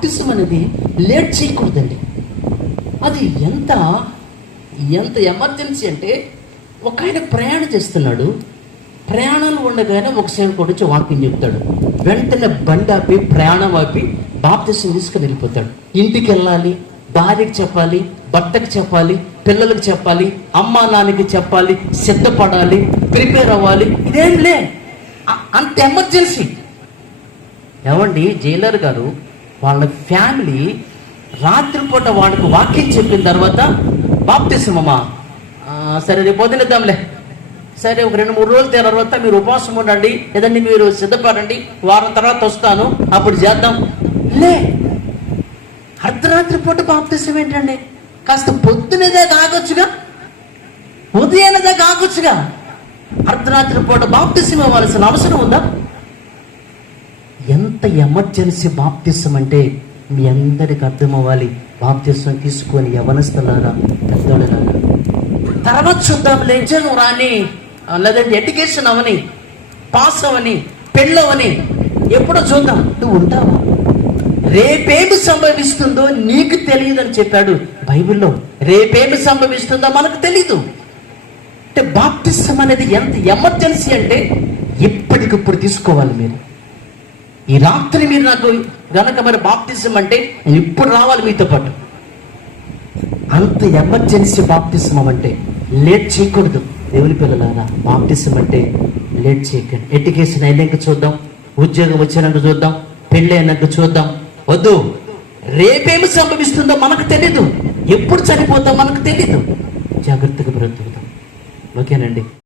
Baptism అనేది late చేయకూడదండి. అది ఎంత ఎంత ఎమర్జెన్సీ అంటే ఒక ఆయన ప్రయాణం చేస్తున్నాడు ప్రయాణాలు ఉండగానే ఒక సేవకుడు వచ్చి వాకింగ్ చెప్తాడు. వెంటనే బండి ఆపి ప్రయాణం ఆపి బాప్తిసం తీసుకుని వెళ్ళిపోతాడు. ఇంటికి వెళ్ళాలి భార్యకి చెప్పాలి భర్తకి చెప్పాలి పిల్లలకు చెప్పాలి అమ్మా నాన్నకి చెప్పాలి సిద్ధపడాలి ప్రిపేర్ అవ్వాలి ఇదేం లే. అంత ఎమర్జెన్సీ. ఏమండి జైలర్ గారు వాళ్ళ ఫ్యామిలీ రాత్రిపూట వాళ్ళకు వాక్యం చెప్పిన తర్వాత బాప్తిసమమ్మా సరే రేపు వదిలేద్దాంలే సరే ఒక రెండు మూడు రోజుల తర్వాత మీరు ఉపవాసం ఉండండి. లేదండి మీరు సిద్ధపడండి. వారం తర్వాత వస్తాను. అప్పుడు చేద్దాం. లే అర్ధరాత్రి పూట బాప్తిసం ఏంటండి? కాస్త పొద్దునేదే కాగొచ్చుగా? ఉదయానదే కాగొచ్చుగా? అర్ధరాత్రి పూట బాప్తిసం ఇవ్వాల్సిన అవసరం ఉందా? ఎంత ఎమర్జెన్సీ బాప్తిసం అంటే మీ అందరికి అర్థం అవ్వాలి బాప్తిసం తీసుకొని యవనస్తులారా పెద్దోళ్ళలారా. తర్వాత చూద్దాం లెజను రాని లేదంటే ఎడ్యుకేషన్ అవని పాస్ అవని పెళ్ళవని. ఎప్పుడో చూద్దాం. నువ్వు ఉంటావా? రేపేమి సంభవిస్తుందో నీకు తెలియదని చెప్పాడు బైబిల్లో. రేపేమి సంభవిస్తుందో మనకు తెలీదు. అంటే బాప్తిసం అనేది ఎంత ఎమర్జెన్సీ అంటే ఇప్పటికిప్పుడు తీసుకోవాలి మీరు. ఈ రాత్రి మీరు నాకు గనక మరి బాప్తిజం అంటే నేను ఇప్పుడు రావాలి మీతో పాటు? అంత ఎమర్జెన్సీ బాప్తిజం అంటే లేట్ చేయకూడదు. దేవుని పిల్లలారా బాప్తిజం అంటే లేట్ చేయకండి. ఎడ్యుకేషన్ అయినాక చూద్దాం. ఉద్యోగం వచ్చినాక చూద్దాం. పెళ్ళి అయినాక చూద్దాం. వద్దు. రేపేమి సంభవిస్తుందో మనకు తెలీదు. ఎప్పుడు చనిపోతాం మనకు తెలీదు. జాగ్రత్తగా బ్రతుకుతాం ఓకేనండి?